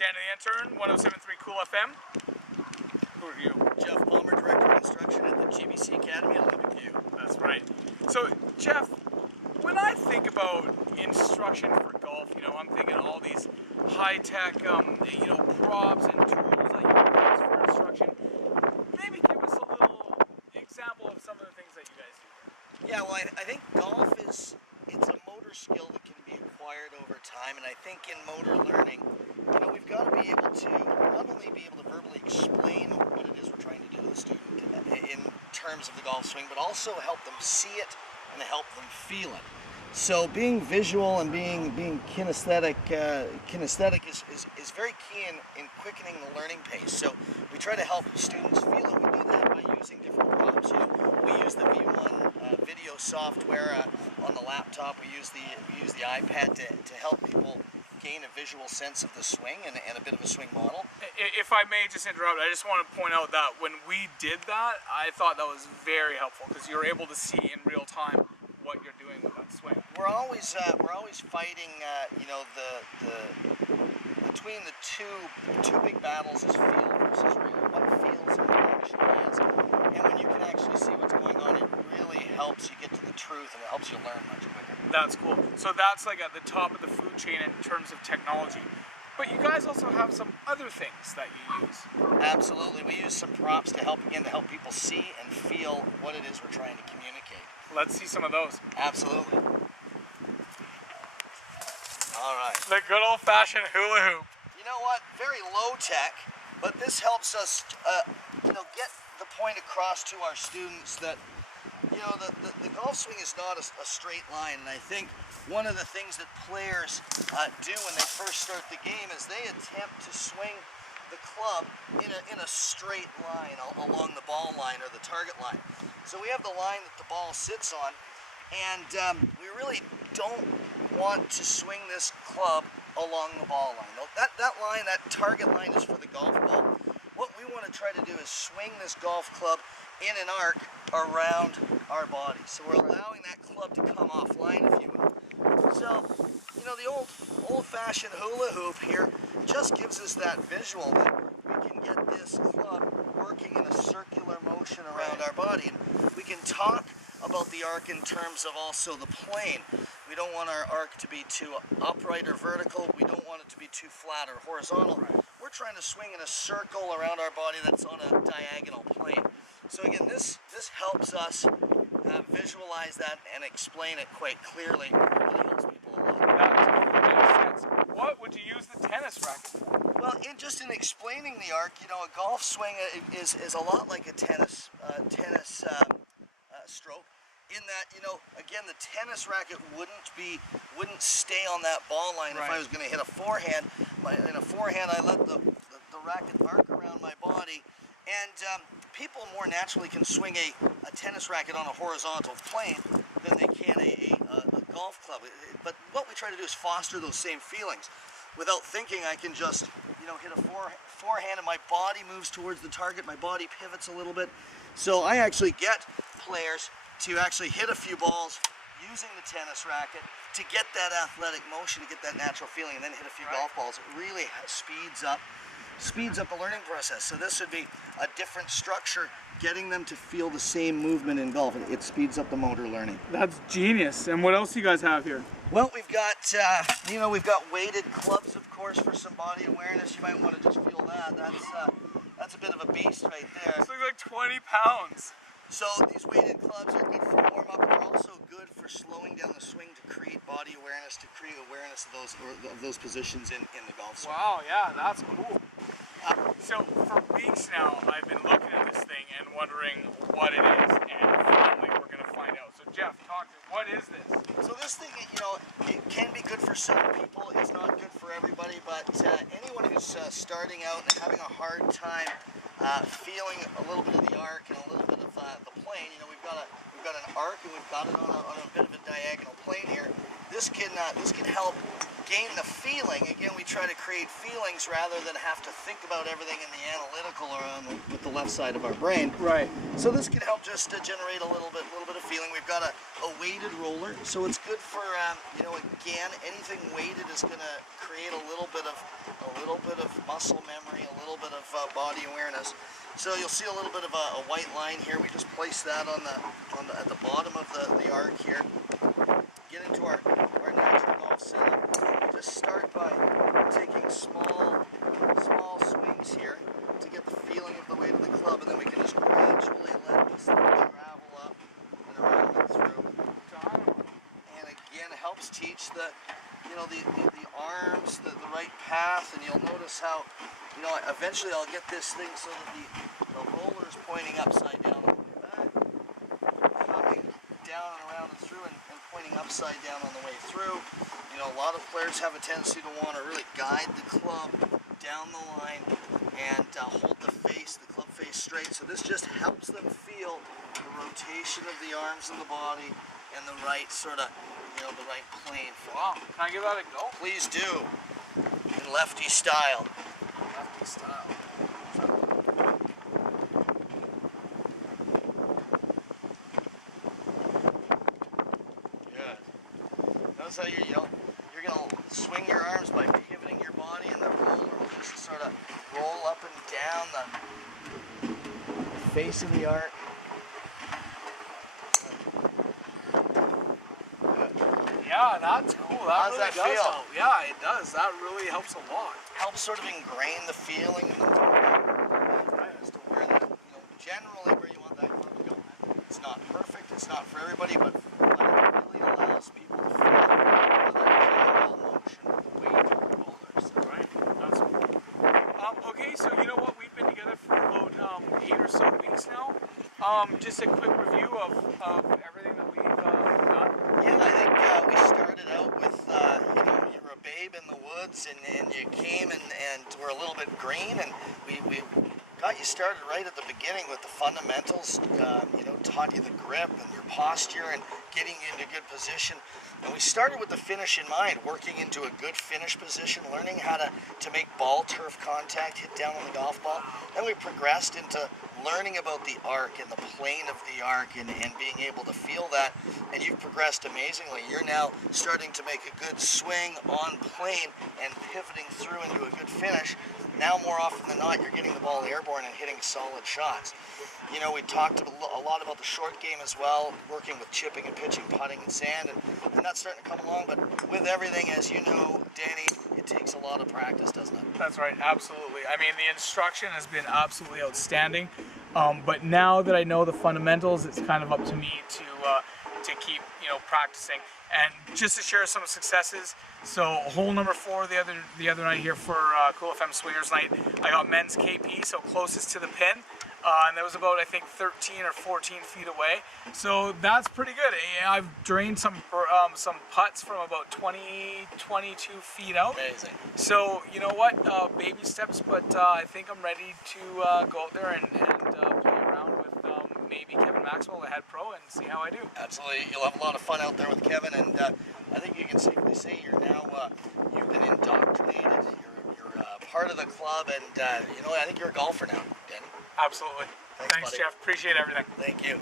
Dan the Intern, 107.3 KOOL FM. Who are you? Jeff Palmer, Director of Instruction at the GBC Academy at Liverpool. That's right. So, Jeff, when I think about instruction for golf, I'm thinking all these high-tech, props and tools that you use for instruction. Maybe give us a little example of some of the things that you guys do. Yeah, well, I think golf it's a motor skill that can be acquired over time, and I think in motor learning, we've got to be able to not only be able to verbally explain what it is we're trying to do to the student in terms of the golf swing, but also help them see it and help them feel it. So being visual and being kinesthetic is very key in quickening the learning pace. So we try to help students feel it. We do that by using different props. We use the V1 video software on the laptop. We use the iPad to help people gain a visual sense of the swing and a bit of a swing model. If I may just interrupt, I just want to point out that when we did that, I thought that was very helpful because you were able to see in real time what you're doing with that swing. We're always fighting, between the two big battles is feel versus real. What feels and what actually is. And when you can actually see what's going on, it really helps you get to the truth and it helps you learn much quicker. That's cool. So that's like at the top of the food chain in terms of technology. But you guys also have some other things that you use. Absolutely. We use some props to help people see and feel what it is we're trying to communicate. Let's see some of those. Absolutely. All right. The good old-fashioned hula hoop. You know what? Very low tech, but this helps us, get the point across to our students that, the golf swing is not a straight line, and I think one of the things that players do when they first start the game is they attempt to swing the club in a straight line along the ball line or the target line. So we have the line that the ball sits on, and we really don't want to swing this club along the ball line. That line, that target line, is for the golf ball. What we want to try to do is swing this golf club in an arc around our body. So we're allowing that club to come offline, if you will. So, the old-fashioned hula hoop here just gives us that visual that we can get this club working in a circular motion around our body. And we can talk about the arc in terms of also the plane. We don't want our arc to be too upright or vertical. We don't want it to be too flat or horizontal. We're trying to swing in a circle around our body that's on a diagonal plane. So again, this helps us visualize that and explain it quite clearly. It really helps people a lot. That makes sense. What would you use the tennis racket for? Well, in explaining the arc, a golf swing is a lot like a tennis stroke. In that, again, the tennis racket wouldn't stay on that ball line. Right. If I was going to hit a forehand, in a forehand, I let the racket arc around my body, and people more naturally can swing a tennis racket on a horizontal plane than they can a golf club. But what we try to do is foster those same feelings. Without thinking, I can just, hit a forehand and my body moves towards the target, my body pivots a little bit. So I actually get players to actually hit a few balls using the tennis racket to get that athletic motion, to get that natural feeling, and then hit a few golf balls. It really speeds up the learning process. So this would be a different structure, getting them to feel the same movement in golf. It speeds up the motor learning. That's genius. And what else do you guys have here? Well, we've got we've got weighted clubs, of course, for some body awareness. You might want to just feel that. That's a bit of a beast right there. It's like 20 pounds. So these weighted clubs are good for warm-up. They're also good for slowing down the swing to create body awareness, to create awareness of those positions in the golf swing. Wow, yeah, that's cool. So for weeks now, I've been looking at this thing and wondering what it is, and finally we're going to find out. So Jeff, talk to me. What is this? So this thing, it can be good for some people. It's not good for everybody, but anyone who's starting out and having a hard time feeling a little bit of the arc and a little bit of the plane, we've got an arc and we've got it on a bit of a diagonal plane here. this can help gain the feeling. Again, we try to create feelings rather than have to think about everything in the analytical or with the left side of our brain. Right. So this can help just to generate a little bit of feeling. We've got a weighted roller, so it's good for you know, again, anything weighted is going to create a little bit of muscle memory, a little bit of body awareness. So you'll see a little bit of a white line here. We just place that at the bottom of the arc here. Get into our natural golf setup. We just start by taking small swings here to get the feeling of the weight of the club, and then we can just gradually let this thing travel up and around and through. And again, it helps teach the arms the right path, and you'll notice how, you know, eventually I'll get this thing so that the roller is pointing upside down on the way back, coming down and around and through, and pointing upside down on the way through. You know, a lot of players have a tendency to want to really guide the club down the line and hold the club face straight. So this just helps them feel the rotation of the arms and the body and the right sort of, you know, the right plane. Wow, can I give that a go? Please do, in lefty style. Lefty style. Notice how you're going to swing your arms by pivoting your body, and the roller will just sort of roll up and down the face of the arc. Yeah, that's cool. How's that feel? Help. Yeah, it does. That really helps a lot. Helps sort of ingrain the feeling as to where that, you know, generally where you want that club to go. It's not perfect, it's not for everybody, but it really allows people to feel that general motion of the weight of the rollers. Right, that's cool. Okay, so you know what? We've been together for about 8 or so weeks now. Just a quick review of everything that we've done. Yeah, I think we started out with, you know, you were a babe in the woods, and you came and were a little bit green, and we got you started right at the beginning with the fundamentals, you know, taught you the grip and your posture and getting you into good position. And we started with the finish in mind, working into a good finish position, learning how to make ball turf contact, hit down on the golf ball. Then we progressed into learning about the arc and the plane of the arc and being able to feel that. And you've progressed amazingly. You're now starting to make a good swing on plane and pivoting through into a good finish. Now more often than not, you're getting the ball airborne and hitting solid shots. You know, we talked a lot about the short game as well, working with chipping and pitching, putting and sand, and that's starting to come along. But with everything, as you know, Danny, it takes a lot of practice, doesn't it? That's right, absolutely. I mean, the instruction has been absolutely outstanding. But now that I know the fundamentals, it's kind of up to me to keep, you know, practicing. And just to share some successes, so hole number 4 the other night here for KOOL FM Swingers Night, I got men's KP, so closest to the pin. And that was about, I think, 13 or 14 feet away. So that's pretty good. I've drained some putts from about 20, 22 feet out. Amazing. So, you know what, baby steps, but I think I'm ready to go out there and play around with maybe Kevin Maxwell, the head pro, and see how I do. Absolutely. You'll have a lot of fun out there with Kevin, and I think you can safely say you're now, you've been indoctrinated. You're part of the club, and you know, I think you're a golfer now, Danny. Absolutely. Thanks, buddy. Jeff. Appreciate everything. Thank you.